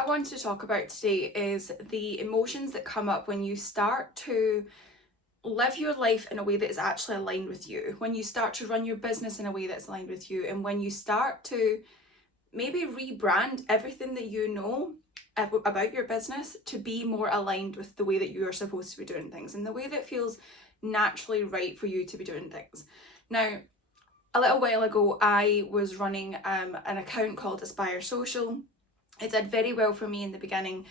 I wanted to talk about today is the emotions that come up when you start to live your life in a way that is actually aligned with you, when you start to run your business in a way that's aligned with you, and when you start to maybe rebrand everything that you know about your business to be more aligned with the way that you are supposed to be doing things and the way that feels naturally right for you to be doing things. Now, a little while ago, I was running an account called Aspire Social. It did very well for me in the beginning.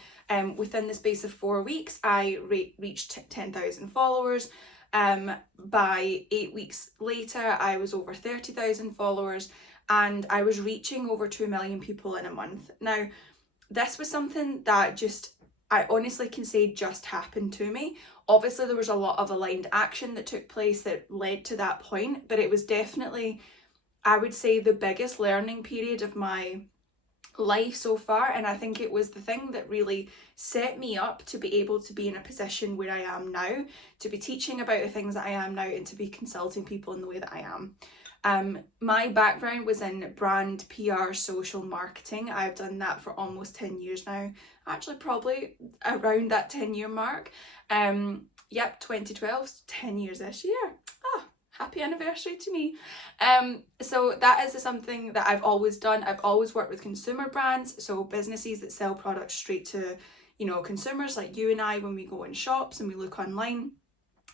Within the space of 4 weeks, I reached 10,000 followers. By 8 weeks later, I was over 30,000 followers, and I was reaching over 2 million people in a month. Now, this was something that I honestly can say just happened to me. Obviously, there was a lot of aligned action that took place that led to that point, but it was definitely, I would say, the biggest learning period of my life so far, and I think it was the thing that really set me up to be able to be in a position where I am now, to be teaching about the things that I am now, and to be consulting people in the way that I am. My background was in brand, PR, social marketing. I've done that for almost 10 years now, actually probably around that 10-year mark. 2012, 10 years this year. Happy anniversary to me. So that is something that I've always done. I've always worked with consumer brands, so businesses that sell products straight to, consumers like you and I when we go in shops and we look online.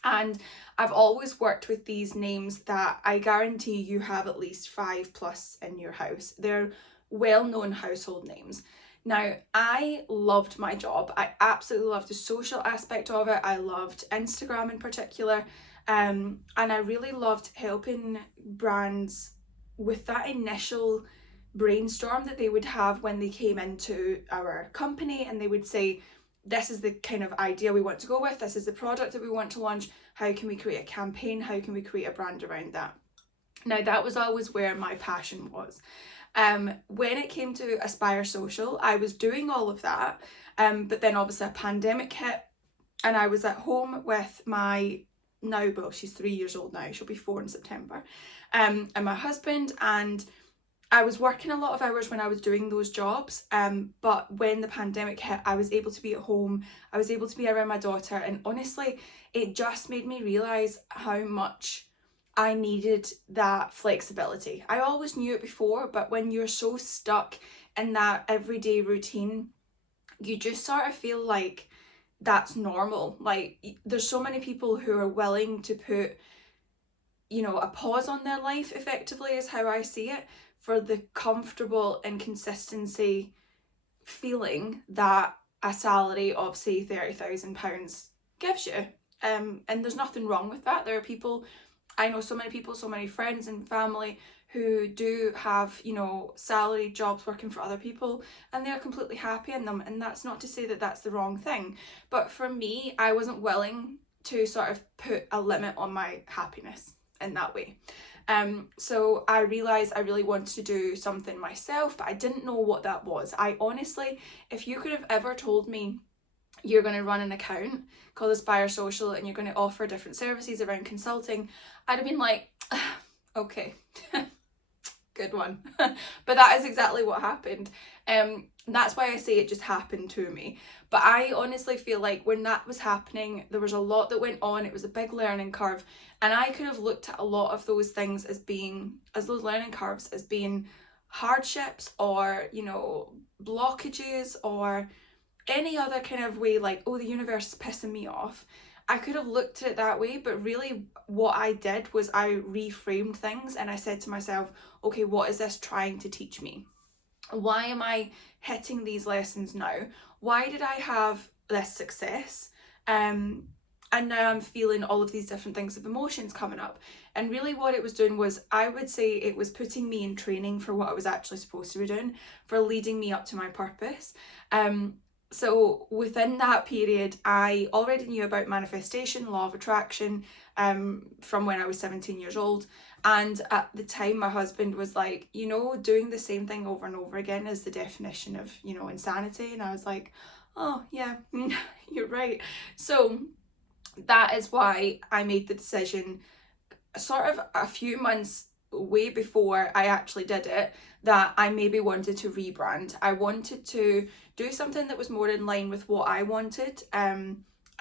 And I've always worked with these names that I guarantee you have at least 5+ in your house. They're well-known household names. Now, I loved my job. I absolutely loved the social aspect of it. I loved Instagram in particular. And I really loved helping brands with that initial brainstorm that they would have when they came into our company, and they would say, this is the kind of idea we want to go with, this is the product that we want to launch, how can we create a campaign, how can we create a brand around that? Now, that was always where my passion was. When it came to Aspire Social, I was doing all of that, but then obviously a pandemic hit, and I was at home with my she's 3 years old now, she'll be 4 in September, and my husband, and I was working a lot of hours when I was doing those jobs, but when the pandemic hit, I was able to be at home, I was able to be around my daughter, and honestly, it just made me realise how much I needed that flexibility. I always knew it before, but when you're so stuck in that everyday routine, you just sort of feel like that's normal. Like, there's so many people who are willing to put, a pause on their life, effectively, is how I see it, for the comfortable and consistency feeling that a salary of, say, £30,000 gives you. And there's nothing wrong with that. There are people, I know so many people, so many friends and family who do have, salary jobs working for other people, and they're completely happy in them. And that's not to say that that's the wrong thing. But for me, I wasn't willing to sort of put a limit on my happiness in that way. So I realised I really wanted to do something myself, but I didn't know what that was. I honestly, if you could have ever told me you're going to run an account called Aspire Social and you're going to offer different services around consulting, I'd have been like, okay, good one. But that is exactly what happened. That's why I say it just happened to me. But I honestly feel like when that was happening, there was a lot that went on. It was a big learning curve. And I could have looked at a lot of those things as those learning curves as being hardships or, blockages or any other kind of way, like, oh, the universe is pissing me off. I could have looked at it that way, but really what I did was I reframed things, and I said to myself, okay, what is this trying to teach me? Why am I hitting these lessons now? Why did I have this success? And now I'm feeling all of these different things of emotions coming up. And really what it was doing was, I would say it was putting me in training for what I was actually supposed to be doing, for leading me up to my purpose. So within that period, I already knew about manifestation, law of attraction, from when I was 17 years old. And at the time, my husband was like, doing the same thing over and over again is the definition of, insanity. And I was like, oh yeah, you're right. So that is why I made the decision sort of a few months way before I actually did it that I maybe wanted to rebrand. I wanted to do something that was more in line with what I wanted,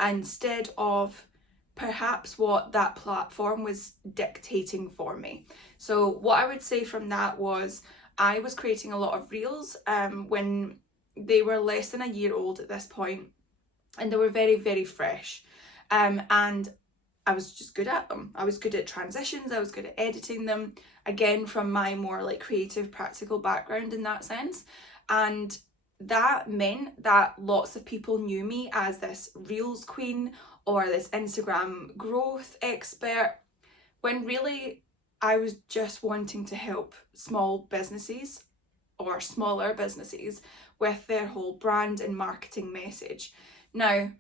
instead of perhaps what that platform was dictating for me. So what I would say from that was I was creating a lot of reels when they were less than a year old at this point, and they were very, very fresh. And I was just good at them. I was good at transitions, I was good at editing them, again from my more like creative, practical background in that sense. And that meant that lots of people knew me as this Reels queen or this Instagram growth expert, when really I was just wanting to help small businesses or smaller businesses with their whole brand and marketing message. Now,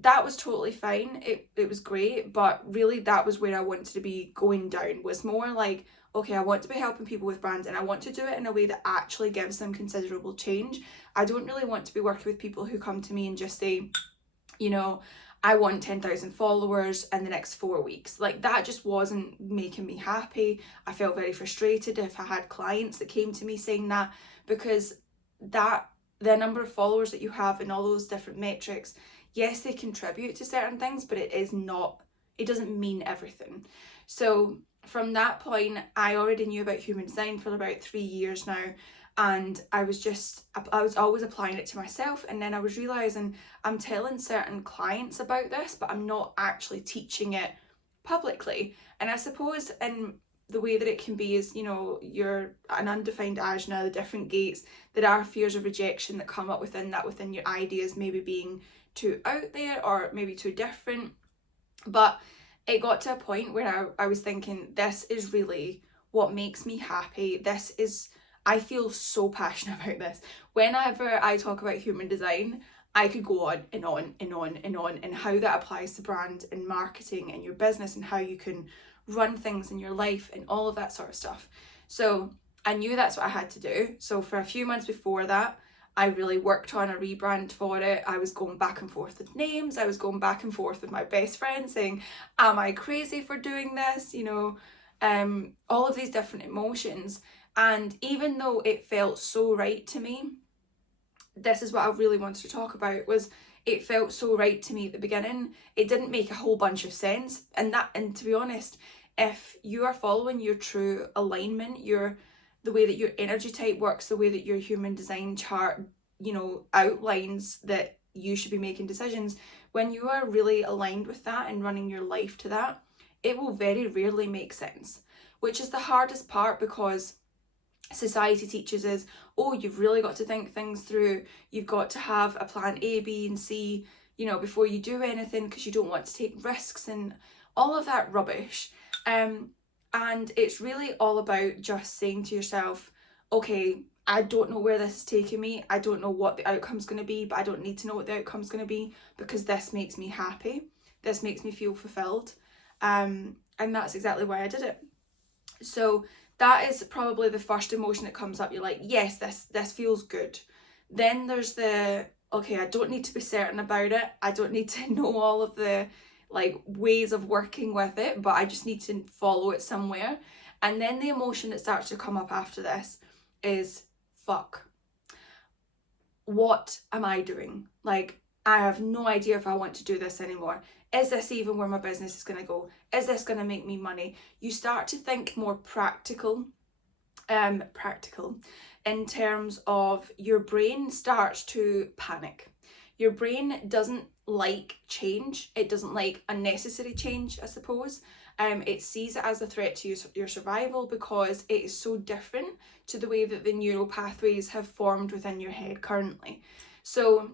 that was totally fine. It was great, but really that was where I wanted to be going down, was more like, okay, I want to be helping people with brands and I want to do it in a way that actually gives them considerable change. I don't really want to be working with people who come to me and just say, you know, I want 10,000 followers in the next 4 weeks. Like, that just wasn't making me happy. I felt very frustrated if I had clients that came to me saying that, because that the number of followers that you have and all those different metrics, yes, they contribute to certain things, but it doesn't mean everything. So from that point, I already knew about human design for about 3 years now, and I was always applying it to myself, and then I was realizing I'm telling certain clients about this, but I'm not actually teaching it publicly. And I suppose in the way that it can be is, you're an undefined ajna, the different gates, there are fears of rejection that come up within your ideas maybe being too out there or maybe too different. But it got to a point where I was thinking, this is really what makes me happy. I feel so passionate about this. Whenever I talk about human design, I could go on and on and on and on, and how that applies to brand and marketing and your business and how you can run things in your life and all of that sort of stuff. So I knew that's what I had to do. So for a few months before that, I really worked on a rebrand for it. I was going back and forth with names. I was going back and forth with my best friend saying, am I crazy for doing this? All of these different emotions. And even though it felt so right to me, this is what I really wanted to talk about, was it felt so right to me at the beginning. It didn't make a whole bunch of sense. And to be honest, if you are following your true alignment, the way that your energy type works, the way that your human design chart, outlines that you should be making decisions, when you are really aligned with that and running your life to that, it will very rarely make sense, which is the hardest part, because society teaches us, oh, you've really got to think things through, you've got to have a plan A, B and C, before you do anything, because you don't want to take risks and all of that rubbish. And it's really all about just saying to yourself, okay, I don't know where this is taking me, I don't know what the outcome's going to be, but I don't need to know what the outcome's going to be, because this makes me happy, this makes me feel fulfilled, and that's exactly why I did it. So that is probably the first emotion that comes up. You're like, yes, this feels good. Then there's the, okay, I don't need to be certain about it, I don't need to know all of the ways of working with it, but I just need to follow it somewhere. And then the emotion that starts to come up after this is, fuck, what am I doing? I have no idea if I want to do this anymore. Is this even where my business is going to go? Is this going to make me money? You start to think more practical in terms of your brain starts to panic. Your brain doesn't like change. It doesn't like unnecessary change, I suppose. It sees it as a threat to your survival, because it is so different to the way that the neural pathways have formed within your head currently. So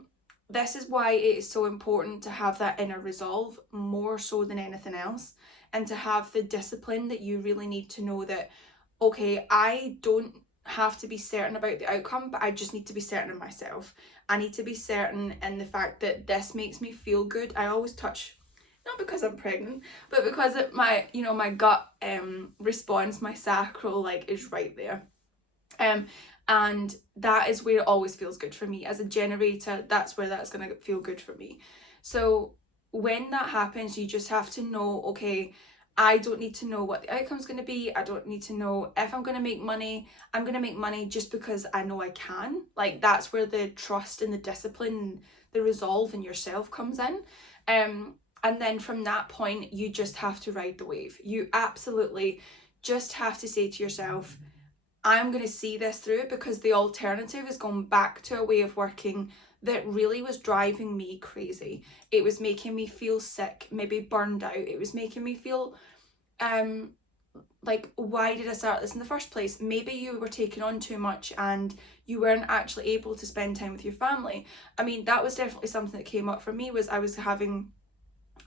this is why it is so important to have that inner resolve more so than anything else, and to have the discipline that you really need to know that, okay, I don't have to be certain about the outcome, but I just need to be certain of myself. I need to be certain in the fact that this makes me feel good. I always touch, not because I'm pregnant, but because my gut response, my sacral is right there. And that is where it always feels good for me. As a generator, that's where that's going to feel good for me. So when that happens, you just have to know, okay, I don't need to know what the outcome's going to be. I don't need to know if I'm going to make money. I'm going to make money just because I know I can. Like, that's where the trust and the discipline, the resolve in yourself comes in. And then from that point, you just have to ride the wave. You absolutely just have to say to yourself, I'm going to see this through, because the alternative is going back to a way of working that really was driving me crazy. It was making me feel sick, maybe burned out. It was making me feel like, why did I start this in the first place? Maybe you were taking on too much and you weren't actually able to spend time with your family. I mean, that was definitely something that came up for me. Was I was having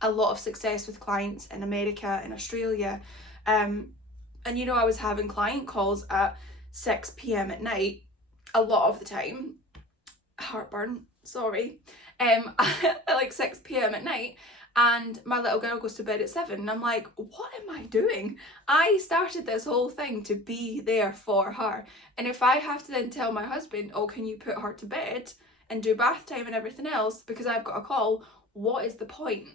a lot of success with clients in America and Australia, and you know, I was having client calls at 6 p.m. at night a lot of the time. Heartburn, sorry. At like 6 p.m. at night, and my little girl goes to bed at 7, and I'm like, what am I doing? I started this whole thing to be there for her, and if I have to then tell my husband, oh, can you put her to bed and do bath time and everything else because I've got a call, what is the point?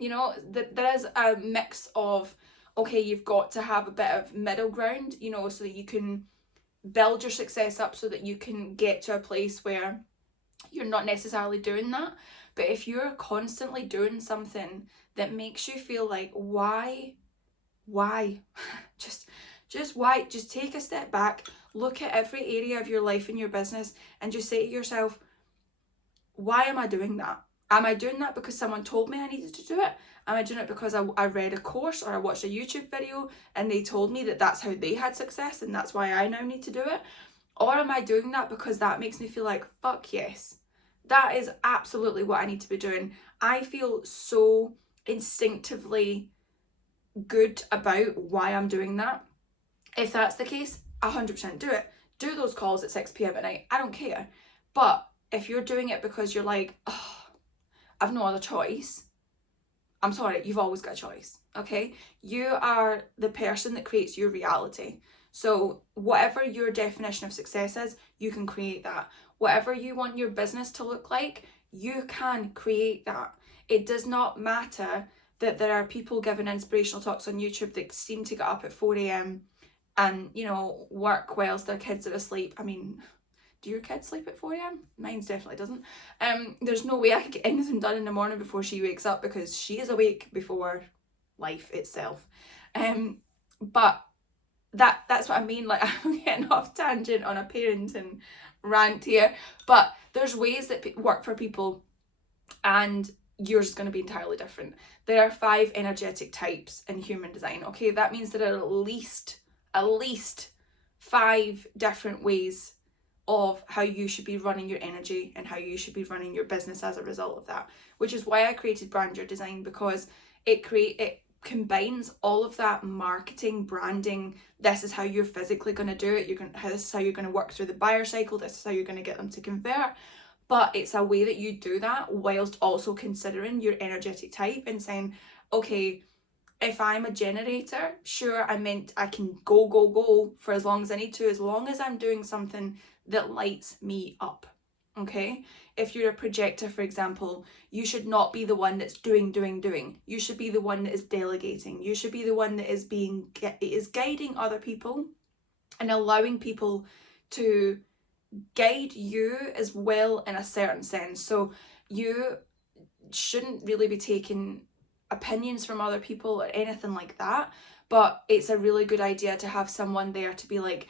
You know, there is a mix of, okay, you've got to have a bit of middle ground, you know, so that you can build your success up, so that you can get to a place where you're not necessarily doing that. But if you're constantly doing something that makes you feel like, why just why, just take a step back, look at every area of your life and your business, and just say to yourself, why am I doing that? Am I doing that because someone told me I needed to do it? Am I doing it because I read a course or I watched a YouTube video and they told me that that's how they had success and that's why I now need to do it? Or am I doing that because that makes me feel like, fuck yes, that is absolutely what I need to be doing. I feel so instinctively good about why I'm doing that. If that's the case, 100% do it. Do those calls at 6 p.m. at night. I don't care. But if you're doing it because you're like, oh, I've no other choice, I'm sorry, you've always got a choice, okay? You are the person that creates your reality. So whatever your definition of success is, you can create that. Whatever you want your business to look like, you can create that. It does not matter that there are people giving inspirational talks on YouTube that seem to get up at 4 a.m. and, you know, work whilst their kids are asleep. I mean, do your kids sleep at 4 a.m? Mine's definitely doesn't. There's no way I could get anything done in the morning before she wakes up, because she is awake before life itself. But that's what I mean. Like, I'm getting off tangent on a parenting rant here, but there's ways that work for people, and yours is going to be entirely different. There are 5 energetic types in human design. Okay, that means there are at least 5 different ways of how you should be running your energy and how you should be running your business as a result of that, which is why I created Brand Your Design, because it combines all of that marketing, branding. This is how you're physically going to do it. This is how you're going to work through the buyer cycle. This is how you're going to get them to convert. But it's a way that you do that whilst also considering your energetic type and saying, okay, if I'm a generator, sure, I can go for as long as I need to, as long as I'm doing something that lights me up, okay? If you're a projector, for example, you should not be the one that's doing. You should be the one that is delegating. You should be the one that is guiding other people and allowing people to guide you as well in a certain sense. So you shouldn't really be taking opinions from other people or anything like that, but it's a really good idea to have someone there to be like,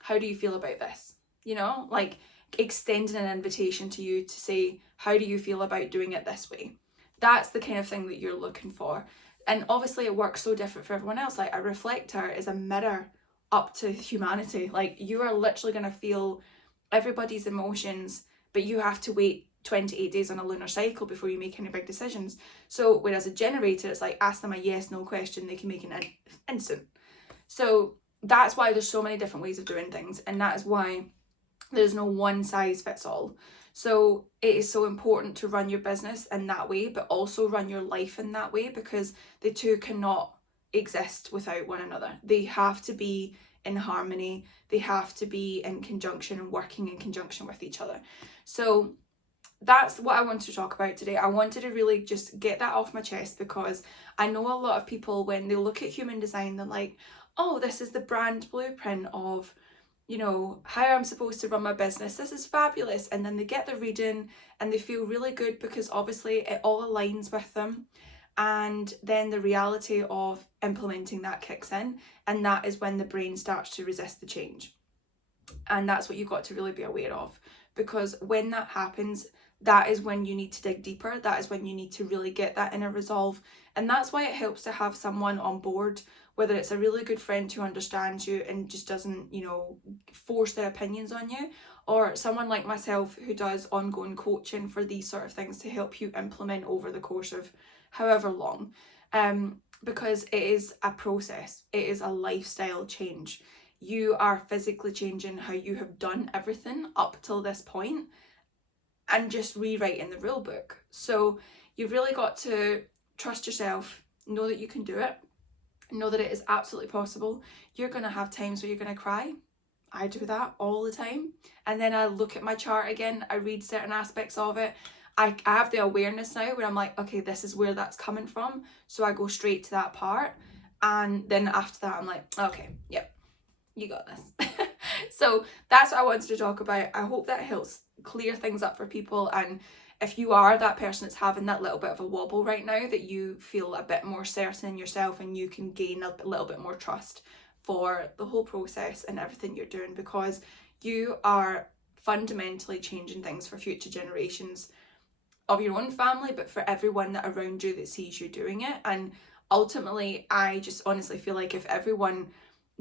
how do you feel about this? You know, like extending an invitation to you to say, how do you feel about doing it this way? That's the kind of thing that you're looking for. And obviously it works so different for everyone else. Like, a reflector is a mirror up to humanity. Like, you are literally going to feel everybody's emotions, but you have to wait 28 days on a lunar cycle before you make any big decisions. So whereas a generator, it's like, ask them a yes no question, they can make an instant. So that's why there's so many different ways of doing things, and that is why there's no one size fits all. So it is so important to run your business in that way, but also run your life in that way, because the two cannot exist without one another. They have to be in harmony. They have to be in conjunction and working in conjunction with each other. So that's what I wanted to talk about today. I wanted to really just get that off my chest, because I know a lot of people, when they look at human design, they're like, oh, this is the brand blueprint of, you know, how I'm supposed to run my business. This is fabulous. And then they get the reading and they feel really good because obviously it all aligns with them. And then the reality of implementing that kicks in, and that is when the brain starts to resist the change. And that's what you've got to really be aware of, because when that happens, that is when you need to dig deeper. That is when you need to really get that inner resolve. And that's why it helps to have someone on board, whether it's a really good friend who understands you and just doesn't, you know, force their opinions on you, or someone like myself who does ongoing coaching for these sort of things to help you implement over the course of however long. Because it is a process, it is a lifestyle change. You are physically changing how you have done everything up till this point and just rewriting the rule book. So you've really got to trust yourself, know that you can do it, know that it is absolutely possible. You're going to have times where you're going to cry. I do that all the time. And then I look at my chart again, I read certain aspects of it. I have the awareness now where I'm like, okay, this is where that's coming from. So I go straight to that part. And then after that, I'm like, okay, yep, you got this. So that's what I wanted to talk about. I hope that helps clear things up for people. And if you are that person that's having that little bit of a wobble right now, that you feel a bit more certain in yourself and you can gain a little bit more trust for the whole process and everything you're doing, because you are fundamentally changing things for future generations of your own family, but for everyone that around you that sees you doing it. And ultimately, I just honestly feel like if everyone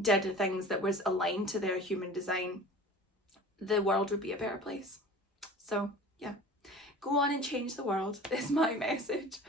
did things that was aligned to their human design, the world would be a better place. So yeah, go on and change the world is my message.